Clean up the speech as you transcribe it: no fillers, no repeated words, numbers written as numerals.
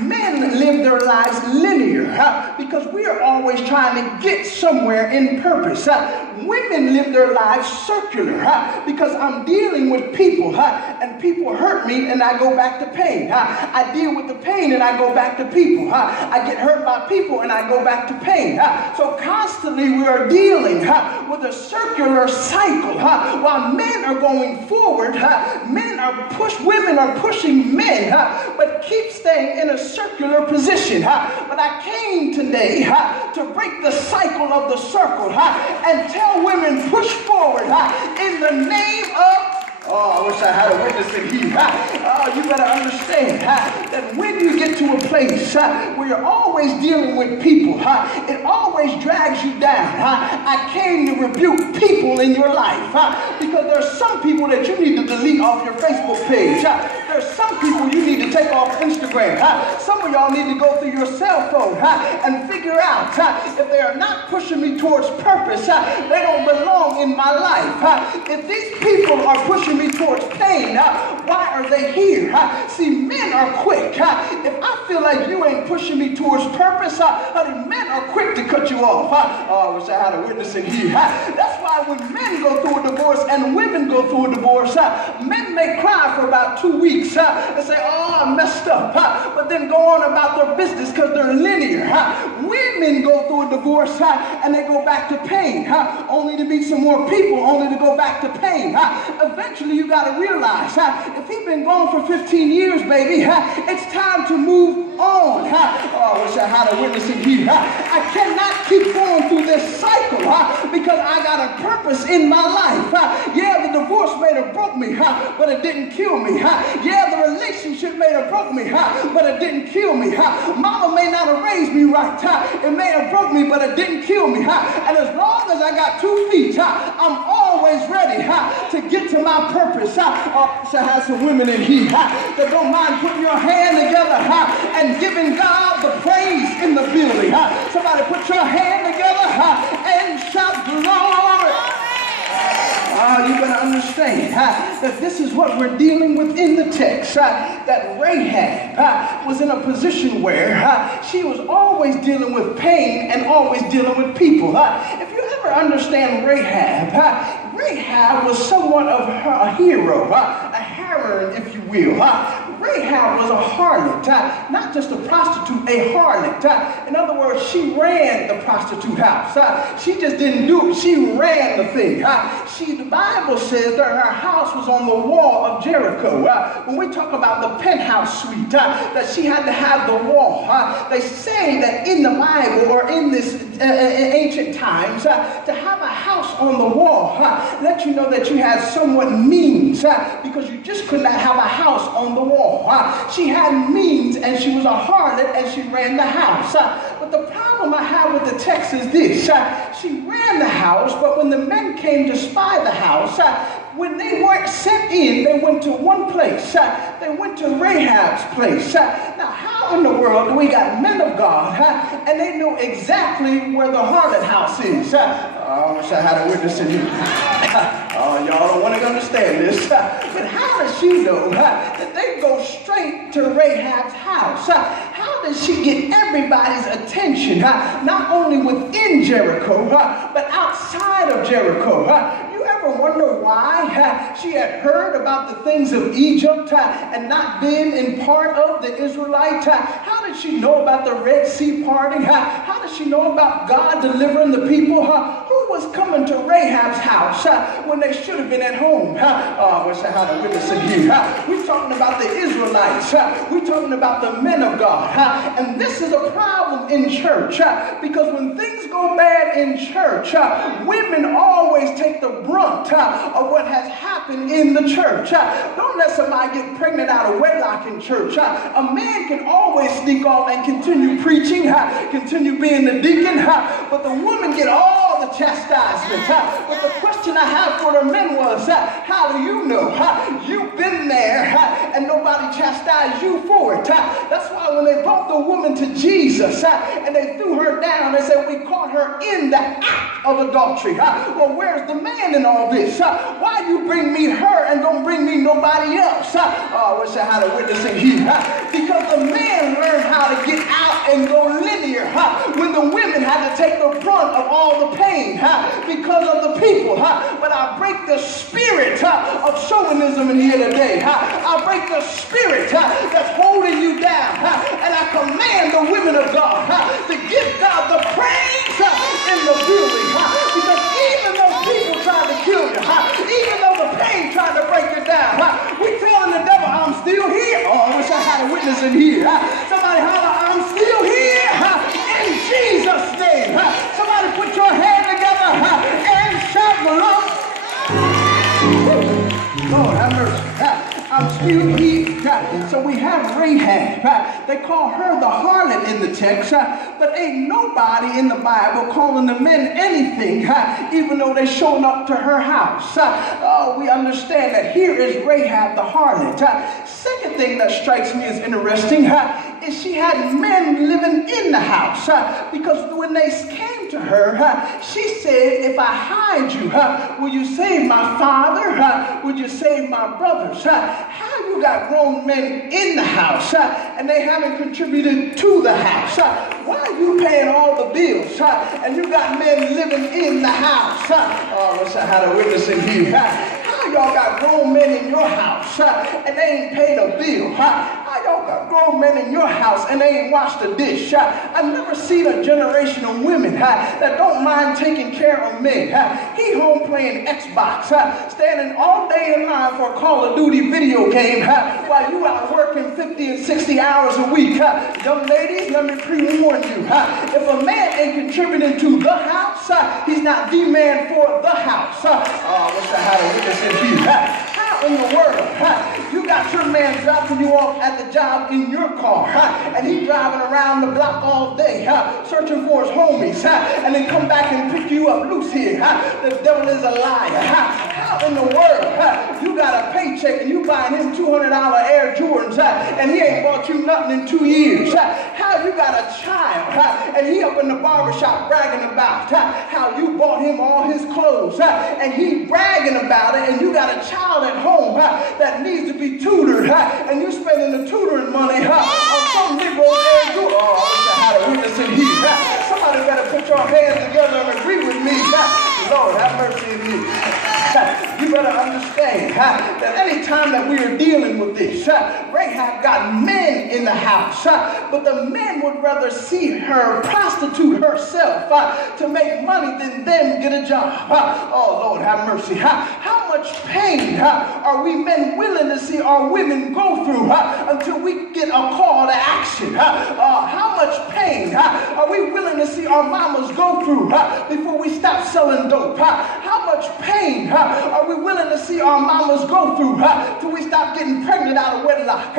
Men live their lives linear because we are always trying to get somewhere in purpose. Women live their lives circular because I'm dealing with people and people hurt me and I go back to pain. I deal with the pain and I go back to people. I get hurt by people and I go back to pain. So constantly we are dealing with a circular cycle. While men are going forward, women are pushing men, but keep staying in a circular position. But I came today to break the cycle of the circle and tell women, push forward in the name of... Oh, I wish I had a witness in here. You better understand that when you get to a place where you're always dealing with people, it always drags you down. I came to rebuke people in your life because there's some people that you need to delete off your Facebook page. There's some people you need to take off Instagram. Some of y'all need to go through your cell phone and figure out if they are not pushing me towards purpose, they don't belong in my life. If these people are pushing me towards pain, why are they here? See, men are quick. If I feel like you ain't pushing me towards purpose, men are quick to cut you off. Oh, I wish I had a witness in here. That's why when men go through a divorce and women go through a divorce, men may cry for about 2 weeks and say, oh, I messed up, but then go on about their business because they're linear. Women go through a divorce and they go back to pain, only to meet some more people, only to go back to pain. Eventually you got to realize if he's been gone for 15 years, baby, it's time to move on. Oh, I wish I had a witness in here. I cannot keep going through this cycle because I got a purpose in my life. Yeah, the divorce may have broke me, but it didn't kill me. Yeah, the relationship may have broke me, but it didn't kill me. Mama may not have raised me right. It may have broke me, but it didn't kill me. And as long as I got 2 feet, I'm always ready to get to my purpose. I have some women in here that don't mind putting your hand together and giving God the praise in the building. Somebody put your hand together and shout glory. You better understand that this is what we're dealing with in the text. That Rahab was in a position where she was always dealing with pain and always dealing with people. If you ever understand Rahab, Rahab was somewhat of a hero, a heroine, if you will. Rahab was a harlot, not just a prostitute, a harlot. In other words, she ran the prostitute house. She just didn't do it. She ran the thing. The Bible says that her house was on the wall of Jericho. When we talk about the penthouse suite, that she had to have the wall. They say that in the Bible or in this ancient times, to have a house on the wall let you know that you had somewhat means because you just could not have a house on the wall. She had means and she was a harlot and she ran the house. But the problem I have with the text is this. She ran the house, but when the men came to spy the house, when they weren't sent in, they went to one place. They went to Rahab's place. Now, how in the world do we got men of God and they know exactly where the harlot house is? I wish I had a witness in here. Y'all don't want to understand this. But how does she know that they go straight to Rahab's house? How does she get everybody's attention, not only within Jericho, but outside of Jericho? You ever wonder why she had heard about the things of Egypt and not been in part of the Israelite? How did she know about the Red Sea parting? How did she know about God delivering the people? Who was coming to Rahab's house when they should have been at home? I wish I had a witness in here. We're talking about the Israelites. We're talking about the men of God. And this is a problem in church because when things go bad in church, women always take the brunt of what has happened in the church. Don't let somebody get pregnant out of wedlock in church. A man can always sneak off and continue preaching, continue being the deacon, but the woman get all the chastisement. But the question I have for the men was, how do you know? You've been there and nobody chastised you for it. That's why when they brought the woman to Jesus and they threw her down, they said, we caught her in the act of adultery. Well, where's the man in all this? Why you bring me her and don't bring me nobody else? I wish I had a witness in here. Because the man learned take the brunt of all the pain because of the people. But I break the spirit of chauvinism in here today. I break the spirit that's holding you down. And I command the women of God to give God the praise in the building. Because even though people tried to kill you, even though the pain tried to break you down, we telling the devil, I'm still here. Oh, I wish I had a witness in here. Somebody holler, I'm still here in Jesus' name. Somebody put your hand together and shout, Lord have mercy. I'm still here. So we have Rahab. They call her the harlot in the text, but ain't nobody in the Bible calling the men anything, even though they showed up to her house. We understand that here is Rahab the harlot. Second thing that strikes me as interesting is she had men living in the house, because when they came to her, she said, if I hide you, will you save my father? Would you save my brothers? How you got grown men in the house and they haven't contributed to the house? Why are you paying all the bills and you got men living in the house? Oh, I wish I had a witness in here. How y'all got grown men in your house and they ain't paid a bill? How y'all got grown men in your house and they ain't washed a dish? I've never seen a generation of women that don't mind taking care of men. He home playing Xbox, standing all day in line for a Call of Duty video game while you out working 50 and 60 hours a week. Young ladies, let me pre-warn you. If a man ain't contributing to the house, he's not the man for the house. Oh, I wish I had a witness in here. How in the world you got your man dropping you off at the job in your car and he driving around the block all day searching for his homies and then come back and pick you up loose here? The devil is a liar. How in the world you got a paycheck and you buying him $200 Air Jordans and he ain't bought you nothing in 2 years? How you got a child and he up in the barbershop bragging about how you bought him all his clothes and he bragging about it, and you got a child at home that needs to be tutored and you spending the tutoring money on some Negro Air Jordans? Oh, I wish I had a witness in here. Somebody better put your hands together and agree with me. Lord, have mercy in me. You better understand that any time that we are dealing with this, Rahab got men in the house, but the men would rather see her prostitute herself to make money than them get a job. Oh, Lord, have mercy. How much pain are we men willing to see our women go through until we get a call to action? How much pain are we willing to see our mamas go through before we stop selling dope? How much pain are we willing to see our mamas go through till we stop getting pregnant out of wedlock?